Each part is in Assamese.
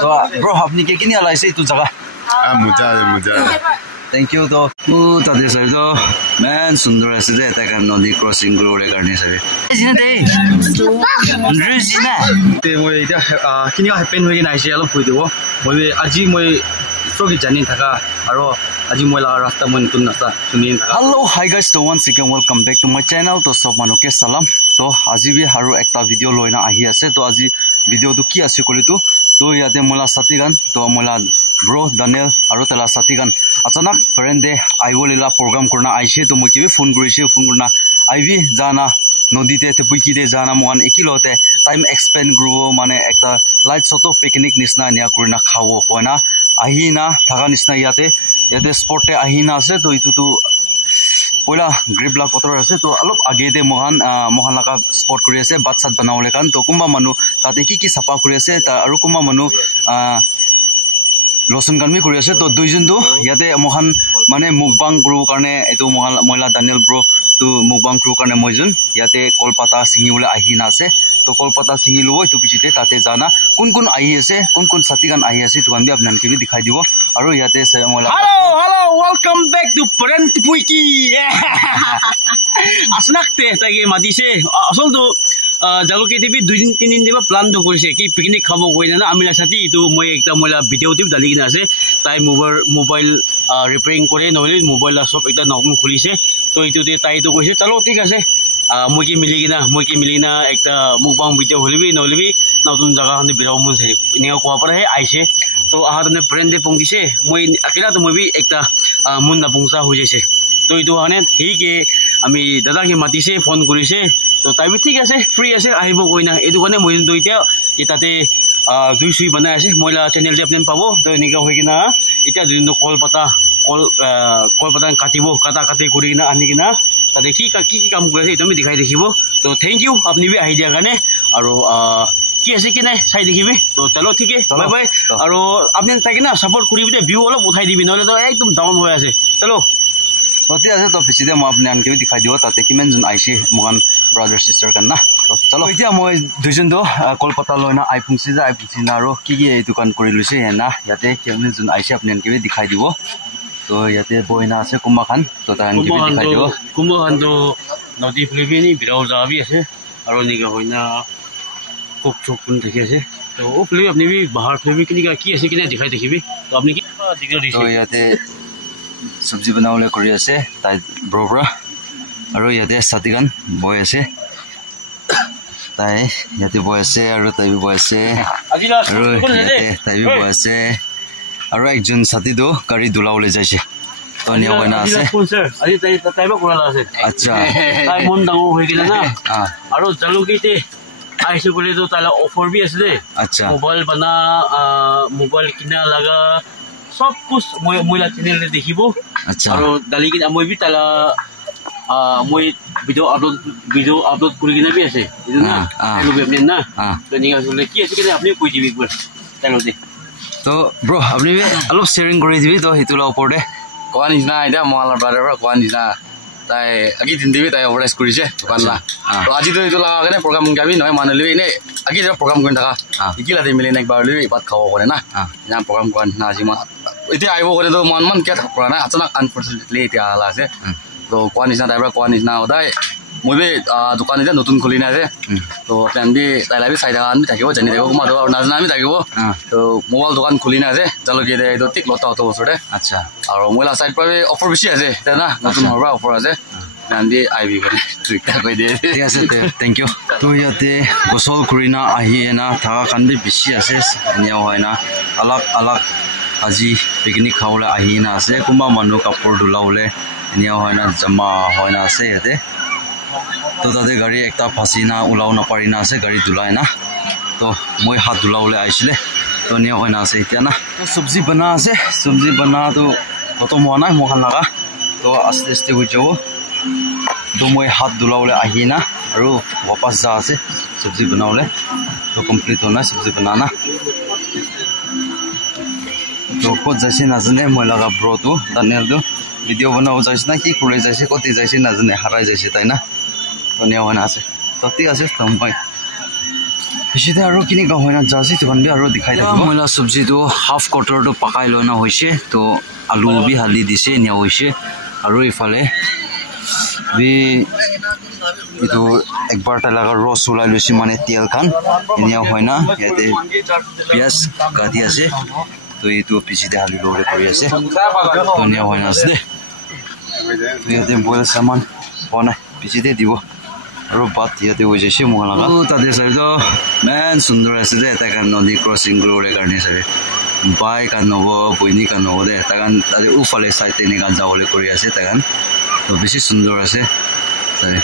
तो ब्रो आपने के किनी आलाइसे इतु जगह मुजा थैंक यू तो ताते सर तो मैन सुंदर ऐसे दे तक नदी क्रॉसिंग ग्लोरे करने सर जिने दे रुजिना ते मोय इता किनी हैपेन होगी नाइसे आलो फुइदेबो मोय आजि मोय सोगी जानि थाका आरो आजि मोय ला रास्ता मन तुन नसा सुनिन थाका हेलो हाय गाइस तो once again welcome back to my channel तो सब मानु के सलाम तो আজি भी हारो एकटा वीडियो लयना आही আছে तो আজি वीडियो तो की আছে कले तो याते मोला साथीगान तो मोला ब्रो दानियल आरो तला साथीगान अचानक पेरेंडे आइवोलिला प्रोग्राम करना आइसे तो मके फोन करिसे फोन करना आइबी जाना नदीते ते बुकी दे जाना मोहन एकिलोते टाइम एक्सपेंड ग्रो माने एकटा लाइट सोतो पिकनिक निसना निया करना खावो कोना आहिना थागा निसना याते स्पॉटे आहिना আছে तो इतु तो पहिला ग्रिबला पत्र আছে तो अलप आगे दे मोहन लगा स्पॉट करि আছে बात सात बनावले कान तो कुंबा मनु ताते की सफा करि আছে आरो कुंबा मनु लसन गान भी करि আছে तो दुइजन तो याते मोहन माने मुकबांग ग्रो करने एतो मोहन मोला दानियल ब्रो तो मुकबांग ग्रो करने मोइजन याते कोलपाता सिंगिवले आहिना আছে तो कोलपाता सिंगी लो तो पिछते ताते जाना कोन आइ আছে कोन साथीगान आइ আছে तो गान भी आपनान के भी दिखाई दिबो आरो याते से मोला hello welcome back to parent पुइकी असनाकते तागे मादिसे असल तो जालुके टिभि 2-3 दिन दिबा प्लान तो करिसे कि पिकनिक खाबो गइना ना आमिला साथी तो মই एकटा मोला भिडिओ टिप डाली किना আছে ताई मोबाइल रिपेयरिंग करे नहले मोबाइल ला सब एकटा नতুন खुलिसे तो इतुते ताई तो कइसे चलो ठीक আছে মই কি মিলিনা একটা মুকবাং ভিডিও হলিবি নলিবি নতুন জায়গা হতে বিরাও মন চাই নিয়া কোয়া পরে আইছে তো আহা তনে ফ্রেন্ডে পংদিছে মই আকেলা তো মই বি একটা মন না পংসা হৈ যাইছে তো ইটো হানে ঠিক আমি দাদাকে মাতিছে ফোন কৰিছে তো তাই বি ঠিক আছে ফ্রি আছে আহিব কইনা এটো কানে মই তো ইটা এটাতে জুই সুই বনাই আছে মইলা চ্যানেল যে আপনি পাবো তো নিকা হৈ কিনা এটা দুদিন তো কলপাতা কাটি কৰি কিনা আনি কিনা ताते की काम करे छै তুমি দেখাই দেখিব তো थैंक यू আপনি भी আহি দিয়া কানে আৰু কি আছে কি নাই চাই দেখিবি তো চলো ঠিক আছে বাই বাই আৰু আপনি তাকে না সাপোৰ্ট কৰিবি দে ভিউ অলপ উঠাই দিবি নহলে তো একদম ডাউন হৈ আছে চলো होते আছে तो पिछते মই আপনি আনকে দেখাই দিব তাতে কিমান জন আইছে মগান ব্রাদার সিস্টার কান্না তো চলো এতিয়া মই দুজন তো কলকাতা লয়না আইপুংছি না আৰু কি এই দোকান কৰি লৈছে হেনা ইয়াতে কিমান জন আইছে আপনি আনকে দেখাই দিব तो याते बोइना আছে कुम्बा खान तो तान के दिखाई दियो कुम्बा खान तो नदी फ्लेबिनी बिराव जाबी আছে আৰু নিকা হইনা খুব চকুন দেখি আছে তো ও फ्लेबी আপনি भी बाहर फ्लेबी किनिका की আছে किने दिखाई देखिबी तो আপনি কি दिखो दिसे तो याते सब्जी बनावले কৰি আছে তাই ব্ৰবৰা আৰু ইয়াতে সাতিগান বই আছে তাই ইয়াতে বই আছে আৰু তাই বই আছে আৰু ইয়াতে তাই বই আছে আৰু একজন সাথী তো গাড়ী দুলাওলে যাইছে তো নিয়া হয়না আছে আজি তাইবা কোৰালা আছে আচ্ছা তাই মন ডাঙৰ হৈ গিলা না আৰু জালুকিতে আইছে বলে তো তালা অফার भी আছে দে আচ্ছা মোবাইল কিনা লাগা সব कुछ মইলা চ্যানেলে দেখিব আচ্ছা আৰু দালি কিনা মই भी তালা মই ভিডিও আপলোড কৰি কিনা भी আছে না লোক আপনি না তো নিয়া চলে কি আছে কিনা আপনি কই দিবি একবার তাইলো দে तो ब्रो আপনি অলপ শেয়ারিং কৰি দিবি তো হিতুলা ওপৰতে কোৱা নিচিনা এতিয়া মহালাৰ ব্ৰাদাৰৰ কোৱা নিচিনা তাই আগি দিন দিবি তাই অৰ্গানাইজ কৰিছে দোকানলা তো আজি তো এইটো লগা কাৰণে প্ৰগ্ৰাম গাবি নহয় মানলি এনে আগি যে প্ৰগ্ৰাম কৰি থাকা ইকিলাতে মিলি একবাৰ লৈ ভাত খাব কৰে না না প্ৰগ্ৰাম কৰা না আজি মান এতিয়া আহিব কৰে তো মন কে পৰা নাই আচলতে আনফৰ্চুনেটলি এতিয়া আলা আছে তো কোৱা নিচিনা তাইৰ কোৱা নিচিনা সদায় মই বি দোকান এতিয়া নতুন খুলি না আছে তো প্লেন বি তাইলা বি চাই থাকা আমি থাকিব জানি থাকিব কুমাৰ আৰু নাজানা আমি থাকিব তো মোবাইল দোকান খুলি না আছে জালুকি দে এইটো ঠিক লতা অত বছৰতে আচ্ছা আৰু মহিলা চাইড পৰা অফাৰ বেছি আছে এতিয়া না নতুন হবা অফাৰ আছে নান্দি আইবি কৰে টুইটা কৈ দিয়ে ঠিক আছে থ্যাংক ইউ তো ইয়াতে গোসল কৰিনা আহি না থাকা কান বি বেছি আছে নিয়া হয় না আলাক আজি পিকনিক খাবলৈ আহি না আছে কোনবা মানুহ কাপোৰ ধুলাওলে নিয়া হয় না জমা হয় না আছে ইয়াতে तो ताते गाड़ी एकटा फासी ना उलाव ना पारि ना আছে गाड़ी धुलाय ना तो মই हाथ धुलावले आइसिले तो निया होना আছে इतना ना तो सब्जी बना तो खतम हुआ ना मोहन लगा तो आस्ते आस्ते हो जाओ तो মই हाथ धुलावले आही ना और वापस जा আছে सब्जी बनावले तो कंप्लीट होना सब्जी बनाना तो कत जाइसे नाजाने মই लगा ब्रो तो दानियल तो भिडिओ बनाव जाइसे ना कि करे जाइसे कति जाइसे नाजाने हाराय जाइसे ताई ना तो निया होना আছে तो ठीक আছে तो মই পিছতে আৰু কিনি কা হয় না জাসি তো বন্ধে আৰু দেখাই থাকিব মইলা সবজি তো হাফ quarter তো পাকাই লনা হৈছে তো আলু বি হালি দিছে নিয়া হৈছে আৰু ইফালে B itu ekbar talaga ros ulai lusi mane tiel kan ini হয় না ইয়াতে পিয়াজ কাটি আছে তো itu পিছতে হালি লৰে কৰি আছে তো নিয়া হয় না আছে তো ইয়াতে বইল সামান বনাই পিছতে দিব আৰু বাত ইয়াতে হৈ যাইছে মোক লাগা তাতে চাই তো মেন সুন্দৰ আছে দে এটা কান নদী ক্ৰসিং লৰে কাৰণে চাই বাই কান নব বইনি কান নব দে এটা কান তাতে উফালে সাইতে নি গান যাবলৈ কৰি আছে এটা কান তো বেছি সুন্দৰ আছে চাই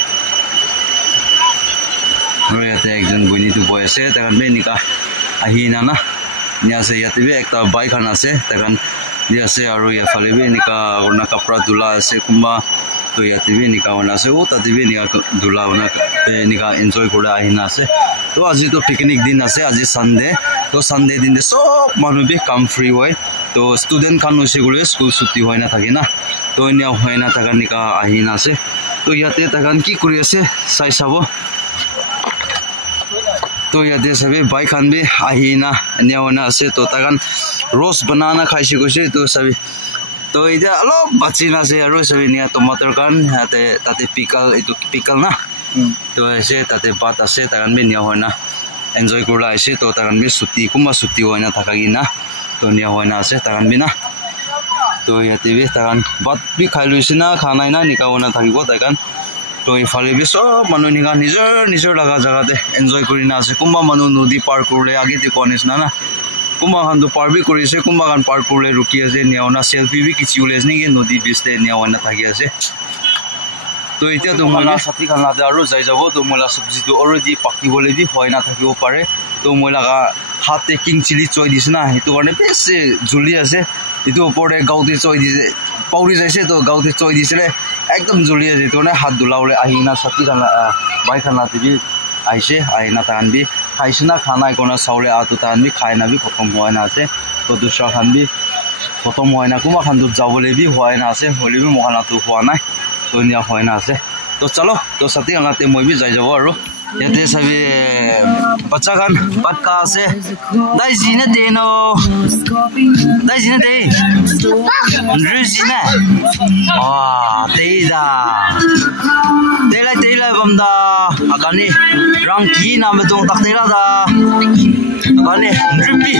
আৰু ইয়াতে একজন বইনিটো বৈ আছে তাকান বে নিকা আহি না না নিয়াছে ইয়াতে বে একটা বাইক আন আছে তাকান দিয়াছে আৰু ইয়াফালে বে নিকা ওনা কাপড়া দুলা আছে কুম্বা তো ইয়াতে বে নিকা ওনা আছে ও তাতে বে নিকা দুলা ওনা নিকা এনজয় করে আহি না আছে তো আজি তো পিকনিক দিন আছে আজি সানডে তো সানডে দিন দে সব মানুহ বে কাম ফ্রি হয় তো স্টুডেন্ট খান হৈছে গলে স্কুল ছুটি হয় না থাকে না তো নিয়া হয় না তাকান নিকা আহি না আছে তো ইয়াতে তাকান কি কৰি আছে চাই চাব तो याते सभी बाइक खान भी आही ना अन्य होना से तो तगन रोस्ट बनाना खाइसे कुछ तो सभी तो इधर अलो बच्चीना से अरो सभी निया टमाटर कान याते ताते पिकल ना तो ऐसे ताते बात ऐसे तगन भी निया होना एंजॉय करला ऐसे तो तगन भी सुती होना थकागी ना तो निया होना से तगन भी ना तो याते भी तगन बात भी खाइ लुइसे ना खाना ना निका होना থাকিব तगन तो इफाले भी सब मानु निका निजर लगा जगह दे एन्जॉय करिना আছে कुम्बा मानु नदी पार करले आगे ते कोनेस ना ना कुम्बा खान तो पार भी करिसे कुम्बा खान पार करले रुकी আছে नियावना सेल्फी भी किछि उलेस नि के नदी बिस्ते नियावना थाकी আছে तो इতিয়া तो मोला साथी खाना दे आरो जाय जाबो तो मोला सब्जी तो अलरेडी पाकी बोले भी হয় না থাকিব পারে तो मोला हाते किंग चिली चोय दिस ना हेतु কাৰণে বেছে জুলি আছে इतो ऊपर गाउते चोय दिसे पाउरी जाइसे तो गाउते चोय दिसले एकदम जल्दी আছে তো না হাত দুলাওলে আহিনা সাথী খানা বাই খানা দিবি আইছে আইনা তান বি খাইছে না খানা কোনা চাউলে আতু তান বি খাইনা বি খতম হয় না আছে তো দুসরা খান বি খতম হয় না কুমা খান দুত যাবলে বি হয় না আছে হলি বি মহানা তো হওয়া নাই তো নিয়া হয় না আছে তো চলো তো সাথী খানাতে মই বি যাই যাব আৰু ইয়াতে সবি বাচ্চা খান বাক্কা আছে দাই জিনে দেনো দাই জিনে দে রিজিনা তেইদা তেলা বমদা আগানি রংকি নামে তো তাকতেলা দা আগানি রিপি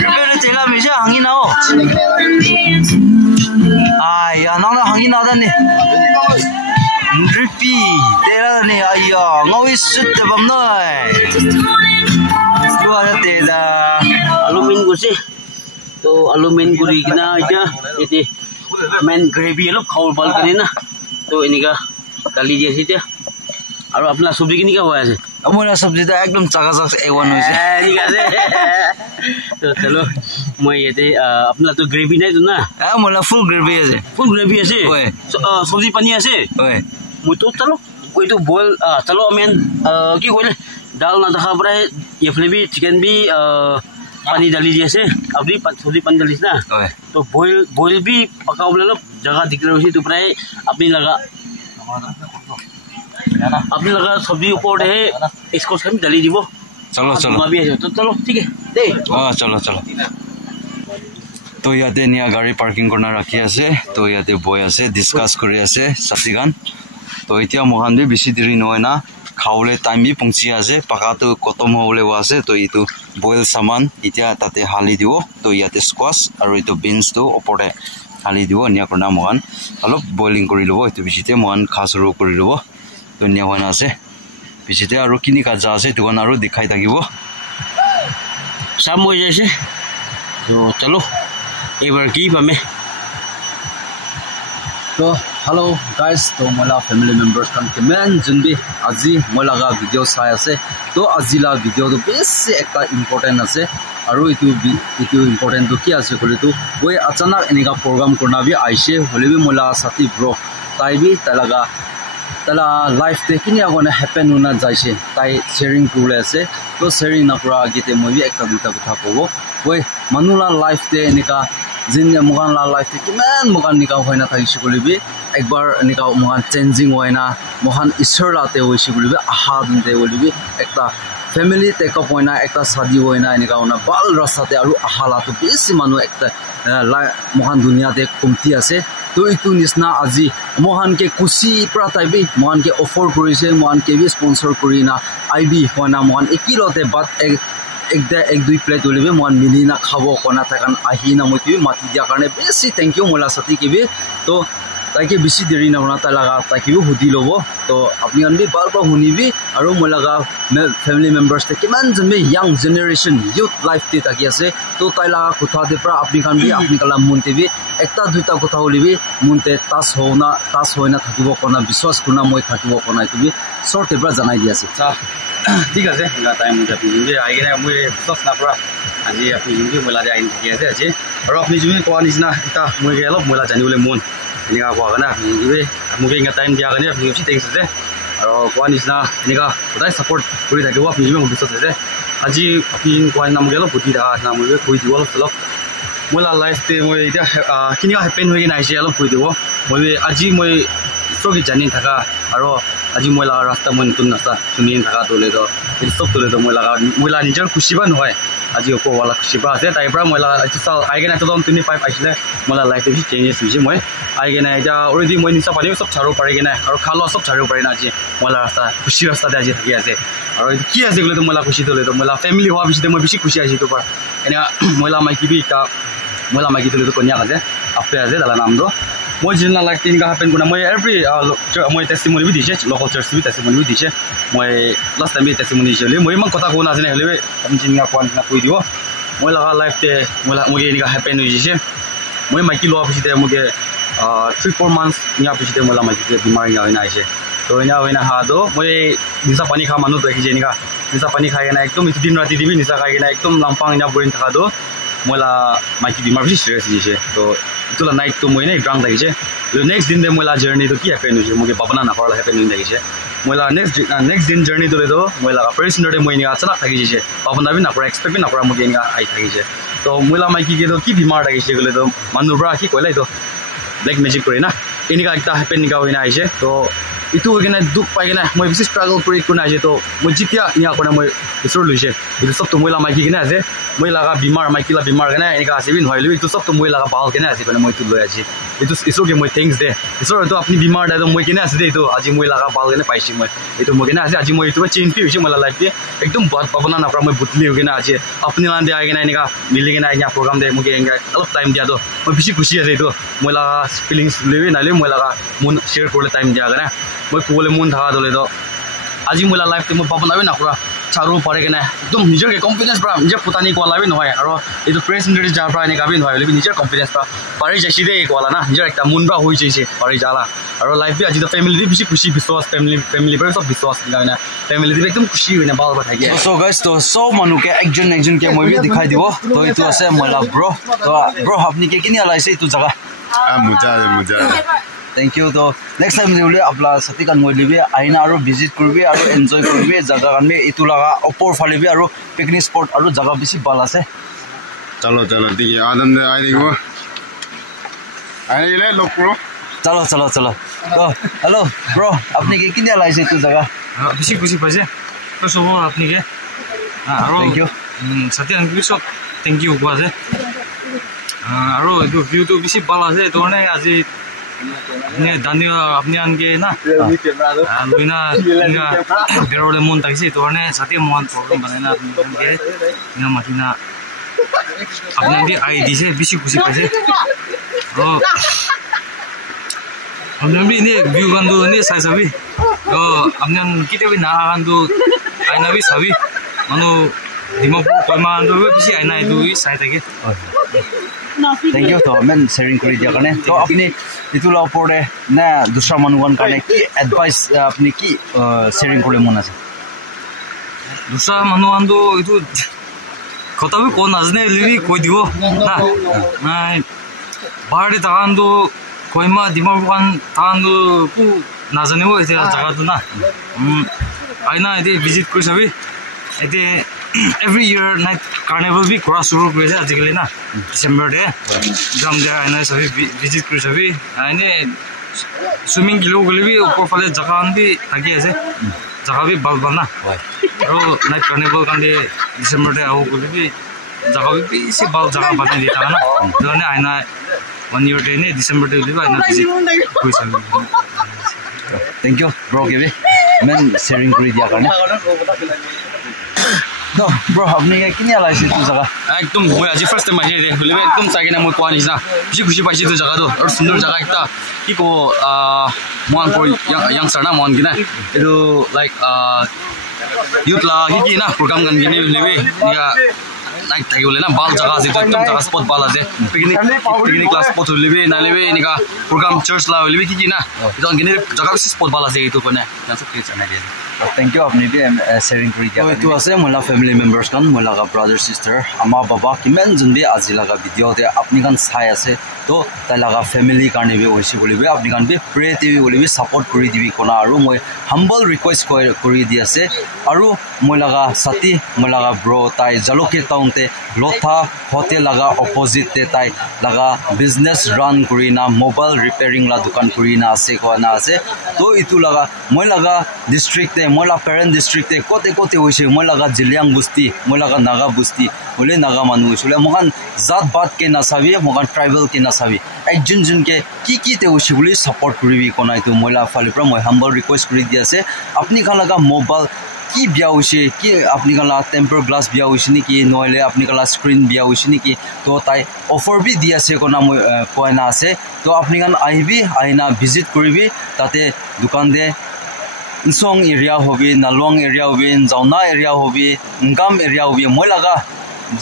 রিপি তেলা মিজা হাঙ্গি নাও আয়া নানা হাঙ্গি নাদানি রিপি তেলা নি আয়া ngoi sut bam noi dua teda alumin gusi तो alumin guri kina aja itu main gravy lo खाओ बाल करी ना तो इनका डाली जैसी थे और अपना सब्जी किनी का हुआ है हमारा सब्जी तो एकदम चकाचक A1 हो से ठीक है तो चलो मैं ये थे अपना तो ग्रेवी नहीं तो ना हमारा फुल ग्रेवी है से ओए सब्जी पानी है से ओए मुझे तो चलो कोई तो बोल चलो मैं क्या बोले दाल ना था पर ये फिर भी चिकन भी पानी डाली जैसे अभी सब्जी पानी डाली ना तो बॉयल भी पका बोले लो जगह दिख रही तो प्राय अपनी लगा सब्जी ऊपर है इसको सब डाली दी वो चलो तो चलो ठीक है दे चलो तो याते निया गाड़ी पार्किंग करना रखी আছে तो याते बय আছে डिस्कस কৰি আছে সাথীগান तो এতিয়া মহান भी বেছি দেৰি নহয় না খাওলে টাইম भी পৌঁছি আছে পাকাটো খতম হবলৈ আছে তো ইটো বয়েল সামান এতিয়া তাতে হালি দিব তো ইয়াতে স্কোয়াশ আৰু ইটো বিনস তো ওপৰে হালি দিব নিয়া কৰনা মহান অলপ বয়লিং কৰি লব ইটো বিচিতে মহান খাসৰু কৰি লব তো নিয়া হোৱা আছে বিচিতে আৰু কিনি কাজা আছে দুকান আৰু দেখাই থাকিব शाम हो जाए तो चलो एक बार की हमें तो हेलो गाइस तो मोला family members kan kemen junbi aji mola ga video sai ase to ajila video to beshi ekta important ase aru itu important to ki ase kole to oi achanak enika program korna bi aise hole bi mola sati bro tai bi tala life te kini agona happen una jaise tai sharing kule ase to sharing na pura agite moi bi ekta duta kotha kobo oi manula life te enika jin mogan la life te kiman mogan nika hoina thaisi kolibi ekbar nika mogan changing hoina mohan ishor la te hoisi kolibi aha dun te kolibi ekta family take up hoina ekta shadi hoina nika ona bal rasta te aru aha la to besi manu ekta mohan dunia te kumti ase to itu nisna aji mohan ke kusi pra taibi mohan ke offer korise mohan ke bi sponsor korina ib hoina mohan ekilote bat ek dui plate olibe mohan milina khabo kona thakan ahina moiti mati dia karne besi thank you mola sati ke bi to taike bisi deri na hona ta laga taike bi hudi lobo to apni an bi bar bar hunibi aru molaga family members te kiman jame young generation youth life te taki ase to taila kotha de pra apni kan bi apni kala munte bi ekta duita kotha olibi munte tas hoina thakibo kona biswas kuna moi thakibo kona itu bi short te pra janai di ase cha ঠিক আছে না টাইম মুজে আপনি যে আইগেনে মই সস না পৰা আজি আপনি যে মলা দে আইন কি আছে আজি আৰু আপনি যদি কোৱা নিচিনা এটা মই গে অলপ মলা জানিবলৈ মন এনেকা কোৱা না যে মুগে ইংা টাইম দিয়া কাৰণে আপনি উঠি থাকিছে যে আৰু কোৱা নিচিনা এনেকা সদায় সাপোৰ্ট কৰি থাকিব আপনি যে মোক বিশ্বাস আছে আজি আপনি কোৱা নাম গে অলপ বুদ্ধি দা না মই কৈ দিব অলপ মলা লাইফ তে মই এটা কিনিয়া হেপেন হৈ কিনে আহিছে অলপ কৈ দিব মই আজি মই সবি জানি থাকা আৰু আজি মই লাগা ৰাস্তা মই নতুন নাস্তা শুনি থাকা তোলে তো এই সব তোলে তো মই লাগা নিজৰ খুশিবা নহয় আজি ওপৰৱালা খুশিবা আছে তাই পৰা মই লাগা চাল আইগেনা 2025 আহিলে মই লাইফ বেছি চেঞ্জেছ হৈছে মই আইগেনা এটা অলৰেডি মই নিচা পানী সব ছাৰো পাৰি কিনে আৰু খালো সব ছাৰো পাৰি না আজি মই ৰাস্তা খুশি ৰাস্তাতে আজি থাকি আছে আৰু কি আছে গলে তো মই খুশি তোলে তো মই ফেমিলি হোৱা পিছতে মই বেছি খুশি আহিছো তো পৰা এনে মই মাইকি বি কা মই মাইকি তোলে তো কনিয়া আছে আপে আছে দালা নাম দো মই জিনা লাইক তিন কা হাপেন কোনা মই এভৰি মই টেস্টিমনি বি দিছে লোকাল চাৰ্চ বি টেস্টিমনি বি দিছে মই লাষ্ট টাইম বি টেস্টিমনি দিছিলে মই ইমান কথা কোৱা নাজানে হলে আমি জিনা কোৱা না কৈ দিব মই লাগা লাইফ তে মই এনেকা হেপেন হৈ দিছে মই মাইকি লোৱা পিছতে মোকে 3-4 months ইয়া পিছতে মই মাইকি বিমাৰ ইয়া হৈ নাইছে তো ইয়া হৈ না হাদো মই নিচা পানী খা মানুহ দেখি যেনিকা নিচা পানী খাই না একদম দিন ৰাতি দিবি নিচা খাই না একদম লাম্পাং ইয়া বৰিন থাকা দো মইলা মাইকি বিমাৰ বেছি সিৰিয়াছ দিছে তো ইটোলা নাইট তো মই নাই ড্ৰাং লাগিছে নেক্সট দিন দে মইলা জাৰ্নি তো কি হেপেন হৈছে মোক পাপনা নাপাৰলা হেপেন হৈ লাগিছে মইলা নেক্সট দিন জাৰ্নি তোলে তো মইলা অপাৰেশ্যনতে মই এনেকা আচানক থাকি দিছে পাপনা বি নাপাৰা এক্সপেক্ট বি নাপাৰা মোক এনেকা আহি থাকিছে তো মইলা মাইকি কে তো কি বিমাৰ লাগিছে গলে তো মানুহৰ পৰা কি কইলাই তো ব্লেক মেজিক কৰি না এনেকা একটা হেপেন নিকা হৈ না আহিছে তো ইটো হৈ কিনে দুখ পাই কিনে মই বেছি ষ্ট্ৰাগল কৰি কোনে আহিছে তো মই যেতিয়া ইয়া কৰে মই ঈশ্বৰ লৈছে এইটো চব তো মইলা মাইকি কিনে আছে মই লাগা বিমাৰ মাইকিলা বিমাৰ কেনে এনেকা আছে বি নহলে এইটো চব তো মই লাগা ভাল কেনে আছে মানে মই তো লৈ আছে এইটো ঈশ্বৰকে মই থেংকছ দে ঈশ্বৰ তো আপুনি বিমাৰ দে মই কিনে আছে দে এইটো আজি মই লাগা ভাল কেনে পাইছি মই এইটো মই কিনে আছে আজি মই এইটো চেঞ্জ হৈছে মই লাইফ দে একদম বহুত পাবনা নাপৰা মই বুতলি হৈ কিনে আছে আপুনি লান দে আই কিনে এনেকা মিলি কিনে আইনা প্ৰগ্ৰাম দে মোক এনেকা অলপ টাইম দিয়া তো মই বেছি খুশি আছে এইটো মই লাগা ফিলিংছ লৈ নালে মই লাগা মন শ্বেয়াৰ কৰিলে টাইম দিয়া কাৰণে মই ক'বলৈ মন থাকা দলে তো আজি মই লাইফ মই পাবনাবি নাপৰা চাৰো পাৰে কিনে একদম নিজকে কনফিডেন্স পৰা নিজে ফুটানি কোৱালাবি নহয় আৰু এইটো প্ৰেছ ইণ্টাৰভিউ যাৰ পৰা এনেকা বি নহয় নিজৰ কনফিডেন্স পৰা পাৰি যাইছি দে কোৱালা না নিজৰ একটা মন পৰা হৈ যাইছে পাৰি যালা আৰু লাইফ বি আজি তো ফেমিলি বেছি খুশি বিশ্বাস ফেমিলি পৰা সব বিশ্বাস না ফেমিলি দি একদম খুশি হৈ না ভাল কথা থাকে সো গাইস তো সব মানুকে একজন কে মই বি দেখাই দিব তো এইটো আছে মলা ব্ৰো তো ব্ৰো আপনি কে কিনি আলাইছে এইটো জায়গা মুজা Thank you. So next time we will apply sati kan moi libi aina aru visit kurbi aru enjoy kurbi jaga kan me itu laga opor phalibi aru picnic spot aru jaga bisi bal ase chalo ঠিক আনন্দ আই দেখো আই গলে লোক bro chalo to hello bro apni ke kinia laise itu jaga bisi খুশি পাইছে তো সব আপনি কে আৰু thank you sati an biso thank you কোৱা আছে আৰু এইটো ভিউ তো বেছি ভাল আছে তো মানে আজি ने दानिया अपने आनके ना लुइना इनका बेरोले मन ताइसे तो ने साथे मन प्रॉब्लम बनाना अपने ना मकिना अपने भी आईडी से बेसी खुशी पासे ओ अपने भी ने व्यू गंदो ने साइज अभी तो अपने किते भी ना गंदो आइना भी सभी मनो दिमाग परमा अंदो बेसी आइना इदु side K thank you to men sharing kori dia karne to apni itula opore na dusra manugan karne ki advice apni ki sharing kole mon ase dusra manugan do itu kota bi kon azne libi koi dibo na na bahar tagan do koima dimabugan tagan do ku nazane bo ete jaga do na aina ede visit kori sabi ede every year night carnival भी करा शुरू कर दिया आजकल ना December डे जम जा है ना सभी visit कर सभी आने swimming किलो के लिए भी ऊपर वाले जगह भी ताकि ऐसे जगह भी बल बना तो night carnival kan दे December डे आओ के लिए भी जगह भी इसी बल जगह बना देता है ना तो ने आना 1 year डे ने December डे भी आना visit कर सभी Thank you, bro. Give it. Men sharing kuri dia karne. No, bro. आपने क्या किन्हीं आला इसी तो जगह. एकदम मैं आज first time आये थे. बोले मैं एकदम साइकिल में कुआं निसा. खुशी पाइसी तो जगह तो और सुंदर जगह एक था. कि को मोहन को yang sarna मोहन की ना. itu like youth lah कि ना program kan gini लेवे. निका naik tadi boleh na bal jaga sih. एकदम जगह spot bal aja. Picnic class spot लेवे ना लेवे निका program church lah लेवे कि ना. itu kan gini जगह sih spot bal aja itu pun ya. Langsung kita sana dia. Thank you आपने भी sharing kuri dia. तो ऐसे मुला family members kan मुला का brother sister अम्मा बाबा किमें जुन्दी आज लगा video दे अपनी kan saya से तो तलागा family karne भी वैसे बोले भी अपनी kan भी pray TV बोले भी support kuri दिवी कोना आरु मैं humble request kuri दिया से आरु मुला का साथी मुला का bro ताई जलो के टाउन ते लोथा होते लगा opposite ते ताई लगा business run kuri ना mobile repairing ला दुकान kuri ना से को ना से तो इतु लगा मैं लगा district ते मोला parent district ते कोते कोते वैसे मैं लगा जिलियांग बुस्ती मैं लगा नागा बुस्ती बोले नागा मानु वैसे मोहन जात बात के ना सावी मोहन ट्राइबल के ना सावी एक जुन के की ते वैसे बोले support करी भी कोना इतु मोला फाले पर मैं humble request करी दिया से अपनी खान लगा mobile की बिया वैसे कि अपनी खान लगा temper glass बिया वैसे नहीं कि नॉइले अपनी खान लगा screen बिया वैसे नहीं कि तो ताई offer भी दिया से कोना कोई ना से तो अपनी खान आई भी आई ना visit करी भी ताते दुकान दे Insong area hobi, Nalong area hobi, Zauna area hobi, Ngam area hobi, Molaga,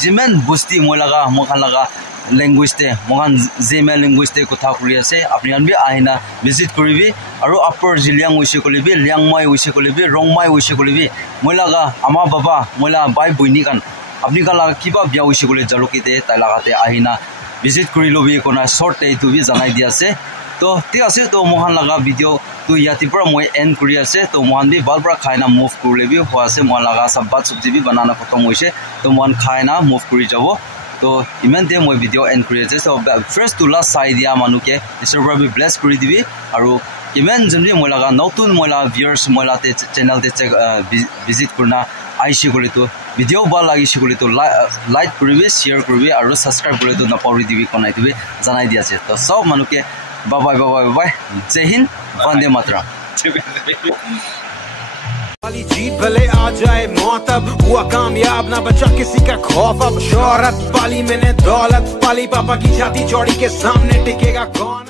Jimen Busti Molaga, Mokalaga language te, Mohan Zeme language te Kota Korea se, Aprian bi Aina, visit Kuribi, Aru Upper Ziliang Wishikolibi, Liang Mai Wishikolibi, Rong Mai Wishikolibi, Molaga, Ama Baba, Mola Bai Bunikan, Abnikala Kiba Bia Wishikoli Jalokite, Talagate Aina, visit Kurilobi, Kona short day to be an idea se. तो ठीक আছে तो मोहन लगा वीडियो तो याती पर मैं एंड करिया से तो मोहन भी बाल पर खाना मूव कर ले भी हुआ से मोहन लगा सब बात सब्जी भी बनाना खत्म हुई से तो मोहन खाना मूव करी जाओ तो इमें दे मैं वीडियो एंड करिया से तो फर्स्ट टू लास्ट साइड दिया मानु के ईश्वर भी ब्लेस करी दिबी और इमें जल्दी मैं लगा नौतुन मोला व्यूअर्स मोला ते चैनल ते विजिट करना आइसी को तो वीडियो बाल लगी को तो लाइक करी शेयर करी और सब्सक्राइब कर तो नपावरी दिबी कोनाई दिबी जानाई दिया से तो सब मानु के Bye bye bye bye bye. जय हिंद, वंदे मातरम. वाली जीत भले आ जाए मौत अब हुआ कामयाब ना बचा किसी का खौफ अब शोहरत पाली मैंने दौलत पाली पापा की छाती चौड़ी के सामने टिकेगा कौन